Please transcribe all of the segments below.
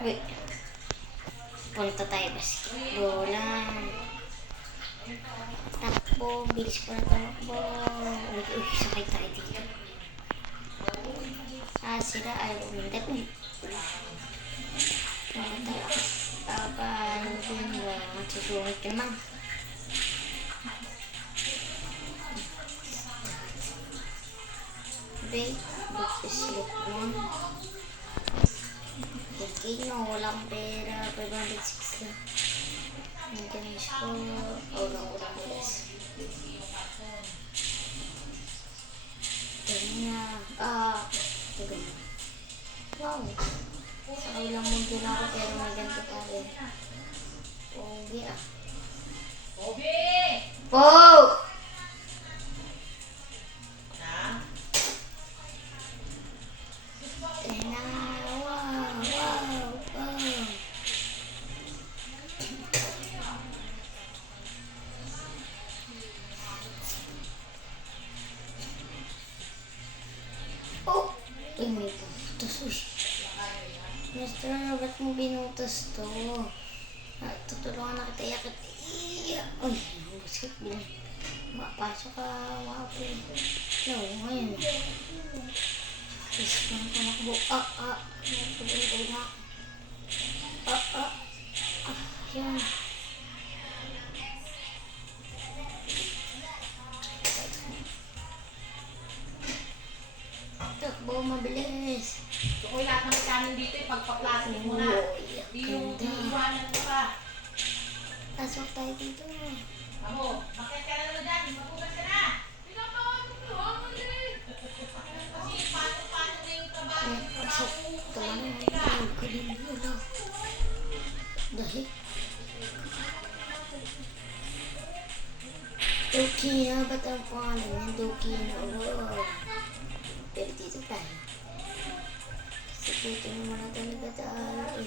Wait. Punta tayo basketball lang. Takbo. Bilis ko na takbo. Uy, sakay tayo dito. Sila ay umindat. Uy. Susungit ka naman. Babe, this is look one. Okay, no, walang pera. 506 lang. Nandiyan siya. Walang bilis. Ganyan. Wow. Sa ilang mundo na ako pero may ganito pa rin. Pogi ah. Pogi! Wow! Uy, may putos. Uy. Mister, ba't mo binutas to? Tutulungan na kita yakit. Uy, basketball. Mapasok ka, makapoy. No, ngayon. Please, kung tumakbo. Napagod na ako. Yan. Takbo, mabilis. Ito ko lahat ng kanin dito, pagpa-plastic mo na. Di yung iiwanan mo pa. Pasok tayo dito. Amo, bakit ka na dyan? Mabukas ka na. Pinapawag mo ko, kasi paano na yung trabaho. Pasok. Taman. Kalino lang. Dahil. Dokina, ba't ang pangalan niya? Dokina. Pero dito tayo. Kasi dito naman na talaga tayo.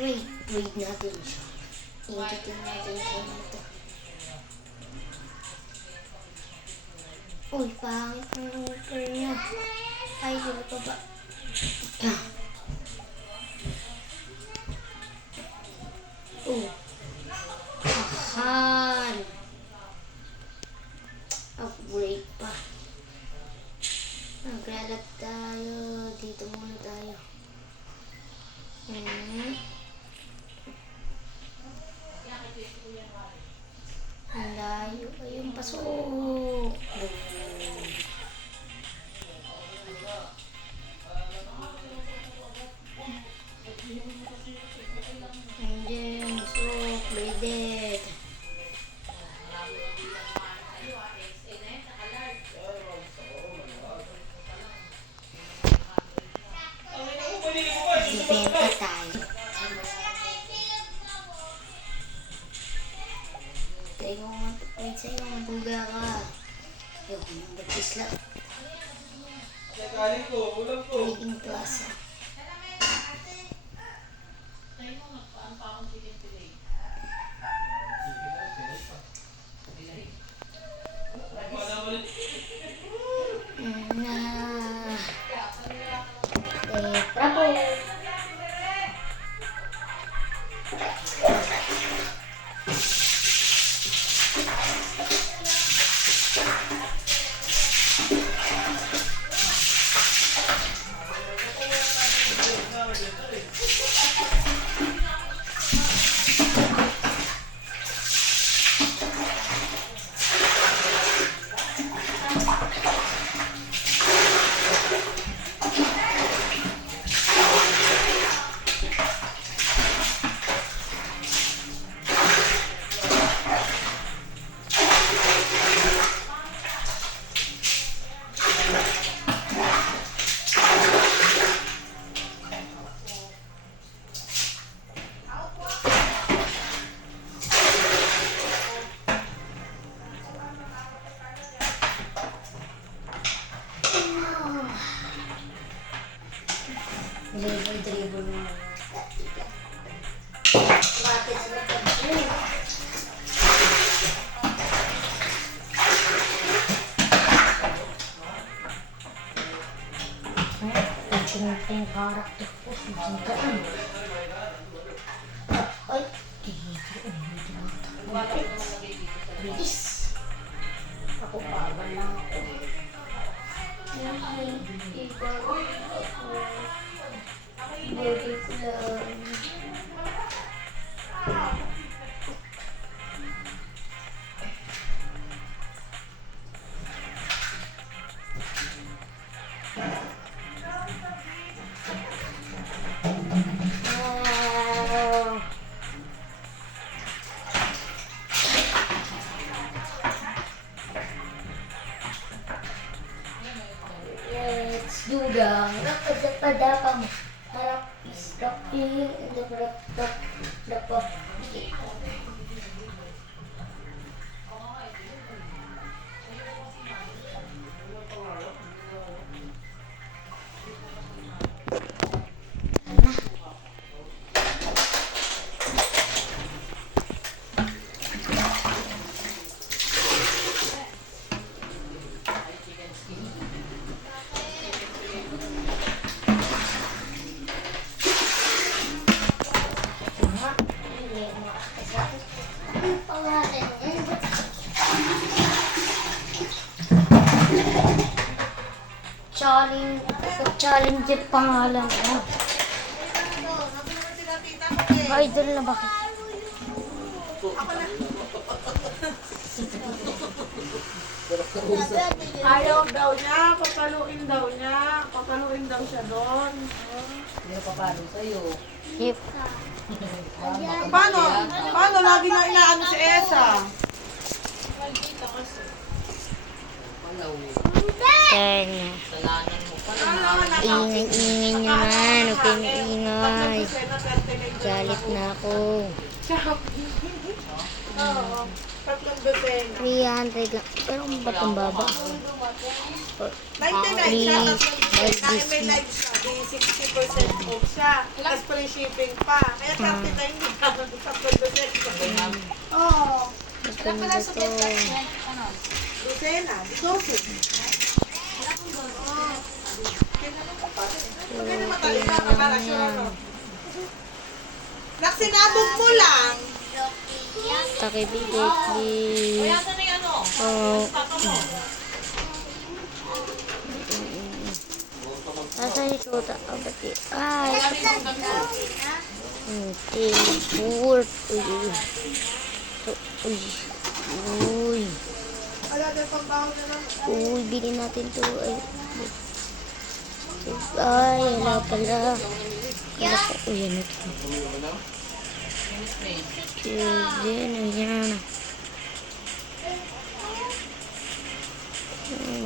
Wait natin siya. Ingitin natin siya nito. Uy, pangit ng upper niya. Ay, dito pa ba? Ahan! Upgrade pa. Naglalat tayo. Dito muna tayo. Ang layo. Ayun, pasok. Andiyan, pasok. Bladed. Benta tayo. Sa'yo, mabuga ka. Ayoko nang bagtis lang. Reading class. Bravo! Dribble mo. Bakit sila pag-dribble? yung character ko. Sigitaan. Ay, Bilis. Ako pagal lang ako. ay, iba ako. Balik lang. Ah. Let's do the rapadapam. Harap is rocking and the rap. Ang pangalan yan? Challenger pangalan mo. Idol na bakit? Ayaw daw niya, papaluin daw siya doon. Yep. Paano lagi na inaano si Esa? Kanya. Ingay naman. Huwag kayo maingay. Galit na ako. Oo, 3 bebeng. 300 lang. Pero ang batang baba. 99 siya, tapos may live siya, di 60% off siya. Tapos free shipping pa. Kaya 39 din ka, 3 Oo. Ito na ito. Lucena, di 12. Magkano matali na, magkano siya. Naksinabog mo lang. Takibigay. Oh. Nasaan yung tuta? Abati. Ay. Okay. Word. Uy. Uy. Uy. Ala, may pambaho na lang. Uy. Bilhin natin to. Ay. Wala pala. Wala pa. Uy. Ano ito? Ayan.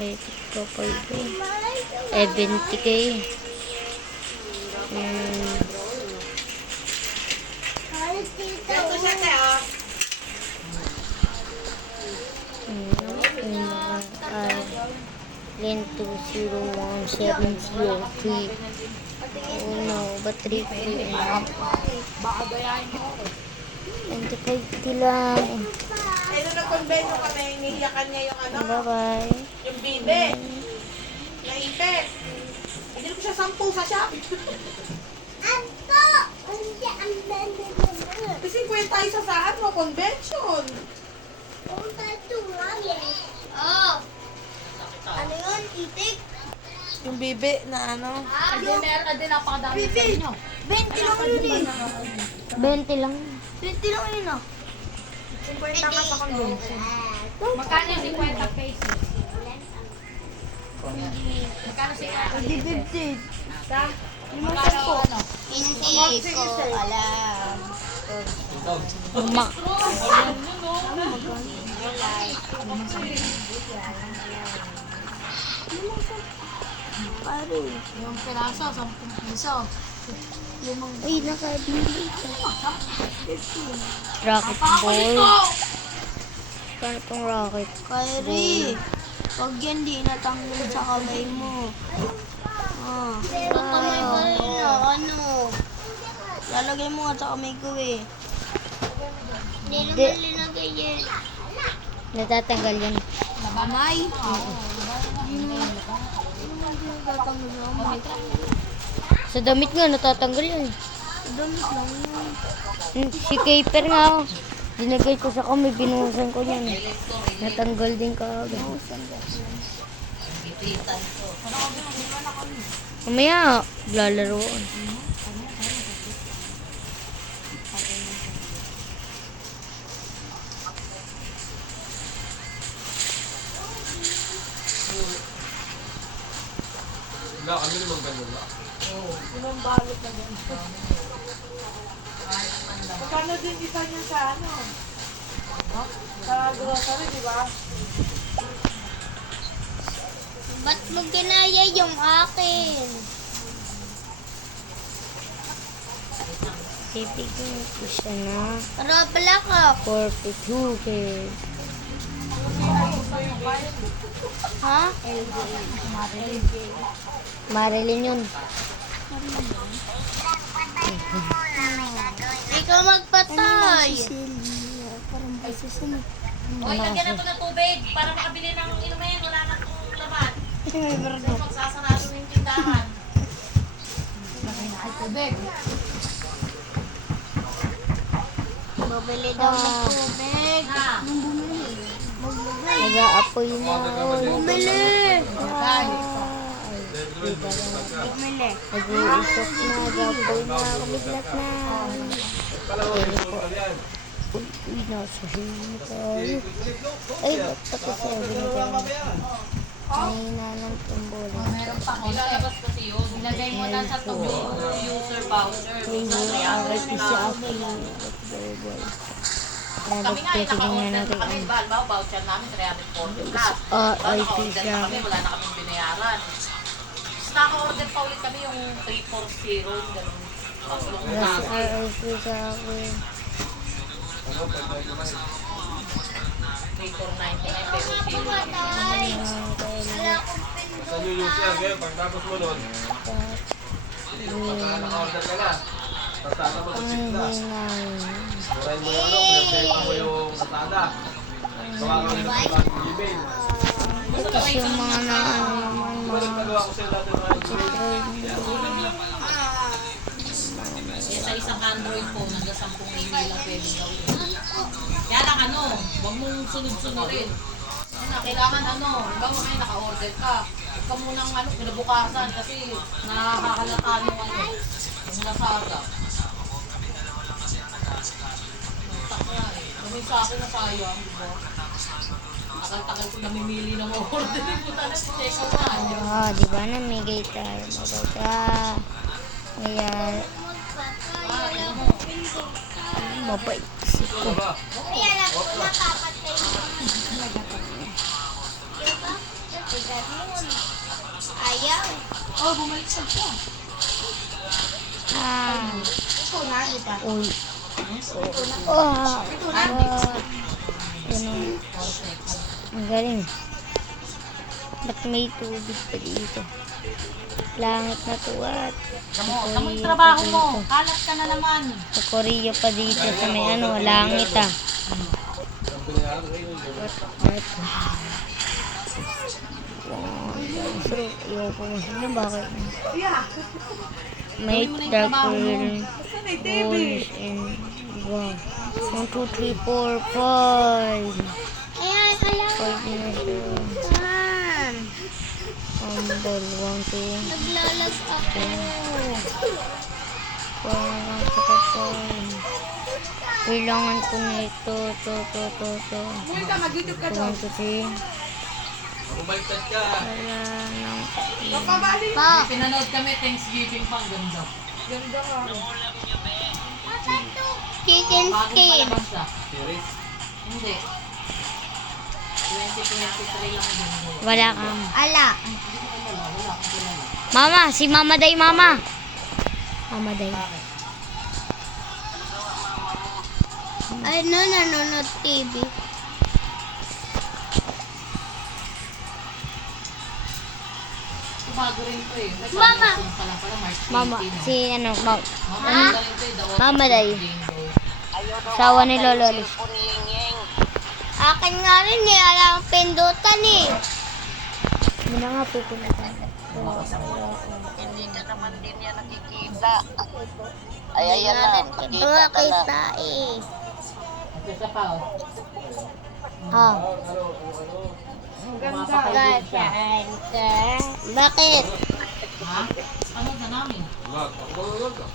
May tikpa pa ito. 20k. Ito siya, te, ah. Lane 201-703. Oh no, battery free. Baka gayahin mo ako. 25 lang. Eh, nung nag-convention kami, hinihiyakan niya yung ano, Bye-bye. yung bibe. Naipit. Hindi ko siya 10 sa shop. Kasi 50 tayo sa saan mo, convention. Ano yun? Itik? Yung bibe na ano. Bibi! 20 lang yun eh. 20 lang. 20 lang yun ah. 50 ka sa convention. Magkano yung 50 pesos? Magkano si Hindi 50. Magkano ano? Hindi ko alam. Yung piraso, 10 piso. Uy, nakabili ka. Rocket ball. Paano pong rocket? Kyrie, pag yan di natanggal sa kamay mo. Pero kamay ko rin na, ano? Lalagay mo nga sa kamay ko eh. Hindi. Linagay yan. Natatanggal yan. Kamay? Sa damit nga, natatanggal yan. Damit lang yun. Si Kaper nga, dinagay ko sa kamay, binuhusan ko niyan. Natanggal din kaagad. Mamaya, lalaroan. Wala, kami naman ganun lang. Ilang balot na din. Magkano din isa niya sa ano? Sa grocery, di ba? Ba't mo ginaya yung akin? Bibigyan ko siya na Roblox ka. 42K. Ha? Marilyn yun. Ikaw magpatay. Hoy, lagyan na ito ng tubig para makabili ng inumin. Wala na itong laman. So, magsasarado na yung tindahan. Ay, tubig. Bumili daw ng tubig. Ha? Nag-aapoy na. Bumili. Bumili. Nag-iisok na. Nag-aapoy na. Kumidlat na. Uy, nasa hini tayo. Ay, ba't ako sabi na tayo? Mahina ng tumbola. Meron pa ko. Ilalabas kasi yun. Ilagay mo na sa tubig user voucher. Ay, nakakit siya ako. Kami nga, Tingnan naka-order natin. na kami. Halimbawa, voucher namin 340 plus. Ay, Naka-order siya. na kami, wala na kaming binayaran. Tapos naka-order pa ulit kami yung 340, yung ganun. Paslong na Nasa namin. RIP sa akin. 3,499 pero zero. Sa New Year's yan, ngayon, pagtapos mo nun, naka-order ka na. Tapos tatapos ang chip na. Buray mo yung ano, pinag-date mo yung natada. Gawa ka rin ng bagong email. Kasi yung mga Di ba nagpagawa ko sa'yo dati ng mga email? Kaya sa isang Android phone, hanggang 10 email lang pwede gawin. Kaya lang ano, huwag mong sunod-sunodin. Ano, kailangan ano, hanggang ngayon naka-order ka. Huwag ka munang ano, pinabukasan kasi nakakahalata yung ano, yung Lazada. Gawin sa akin na sayang, di ba? Tagal-tagal ko namimili ng order. Puta na si Checo na. di ba namigay tayo? Mababa. Kaya, mabait si ko. Kaya lang kung napapatay mo. Diba? Ayaw. Oh, bumalik siya. Ikaw na, di ba? Uy. Ganun. Ang galing. Ba't may tubig pa dito? Langit na tuwat. Kamu yung trabaho mo. Kalat ka na naman. Sa Korea pa dito sa may ano, langit ah. Ayoko nga. Bakit? May dark green balls and wow. 1, 2, 3, 4, 5. Ayan, alam. 5 na siya. Saan? Ball 1, 2. Naglalag ako. Parang ang sakit ko. Kailangan ko na ito, to. Umuwi ka, mag-YouTube ka 1, doon. 2, 3. Bumaliktad ka. Wala nang Kapabalik. Pa. Pinanood kami Thanksgiving pang ganda. Ganda ka. Chicken Bagong skin. palabas siya. Series. Hindi. 2023 lang din. Wala kang. Ala. Mama, si Mama Day, Mama. Mama Day. Ano, nanonood TV? Bago rin to eh. May Mama! pang pa lang pala, March 20. Mama, no? si ano, Mama, ang galing to eh. The Mama Day. Bingo. Sawa ni Lolo Liz. Akin nga rin eh. Alam ang pindutan eh. Hindi na nga pupunta. Hindi ka naman din yan nakikita. Ay, ayan na. Kita ka na. Kita eh. Isa pa, oh. Oh. Ganda. Bakit? Ha? Ano na namin? Mag, ako lang ka.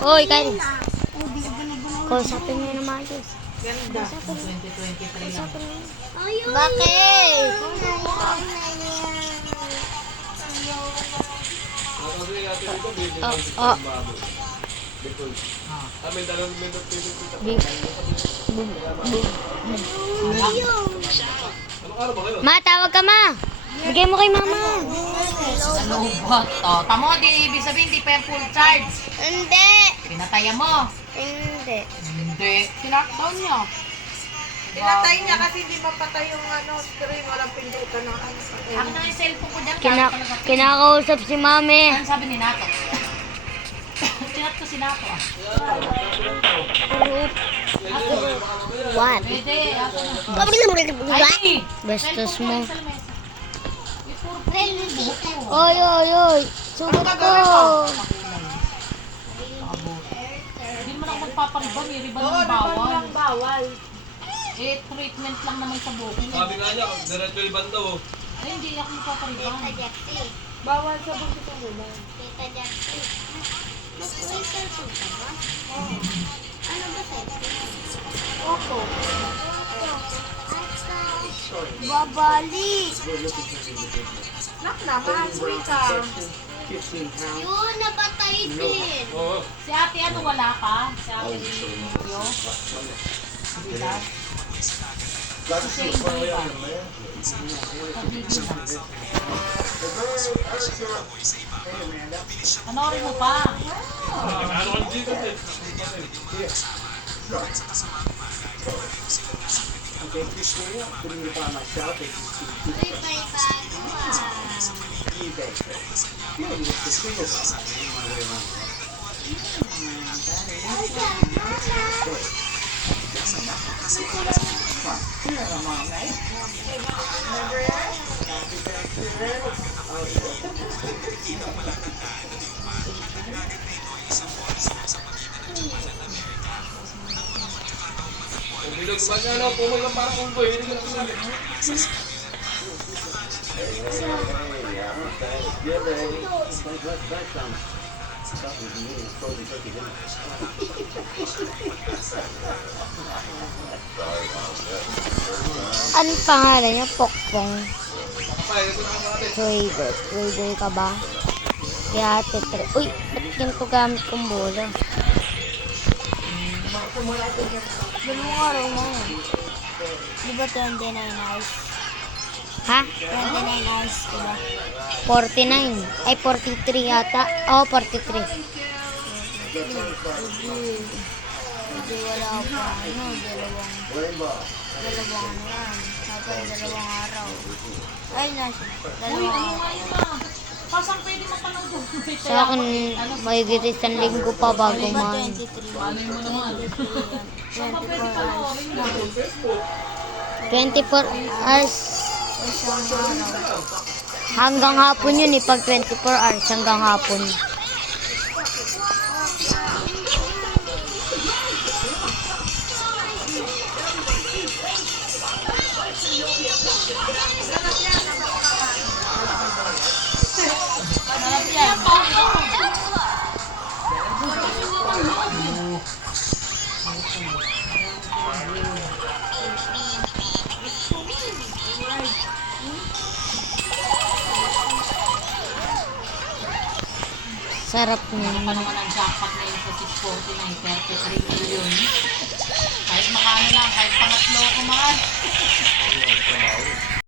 Hoy, kain. Kausapin mo na maayos. Ganda. 2023 lang. Bakit? Kasi natin dito, bibigyan Oh, kita oh. ng bago. Dito. May dalawang minuto Anong araw ba ngayon? Ma, tawag ka ma. Bigay mo kay mama. Ano ba to? Tamo, di ibig sabihin, di pa full charge. Hindi. Pinataya mo. Hindi. Hindi. Sinakdown niya. Pinatay niya kasi hindi mapatay yung screen. Walang pindutan ng Akin na yung cellphone ko dyan. Kinakausap si mami. Ano sabi ni Nato? Sinat ko si Nato ah. What? Pwede. Ay! Bastos mo. Ay! Oy, oy, oy. Sugot ko. Hindi mo lang magpapariban. May riban Oo, ng bawal. lang bawal. Eh, treatment lang naman sa buko. Sabi nga niya, diretso yung banda oh. Ay, hindi ako magpapariban. Bawal sa buntis ang ulan. Opo. Babalik. Nak naman, sweet ka. Yun, napatay din. Oo. Si ate ano, wala ka? Si ate Yo? Bila? Si Shane ba? Panoorin mo pa. Ano ka dito eh? Kung bilog ba niya, pumoy lang parang unggoy, hindi ko na sinabi. Anong pangalan niya? Pokpong. Kapay, ito na ang natin. Trader. Trader ka ba? Kaya ate Uy, ba't ganito gamit kong bola? Dalawang araw na yun. Di ba 29 hours? Ha? 29 hours, diba? 49. Ay, 43 yata. Oo, 43. Hindi wala pa. Dalawang ano yan. Dapat dalawang araw. Ay, nasa. Uy, ano nga yun ah? Pasang pwede mapanood doon. Sa akin, mahigit isang linggo pa bago man. Malay mo naman. Saan pa pwede panoorin mo? 24 hours. Hanggang hapon yun eh. Pag 24 hours, hanggang hapon. Sarap yan. Sarap Ano niya. pa naman ang jackpot na yung 649, 33 million. Kahit makaano lang, kahit pangatlo kumaan.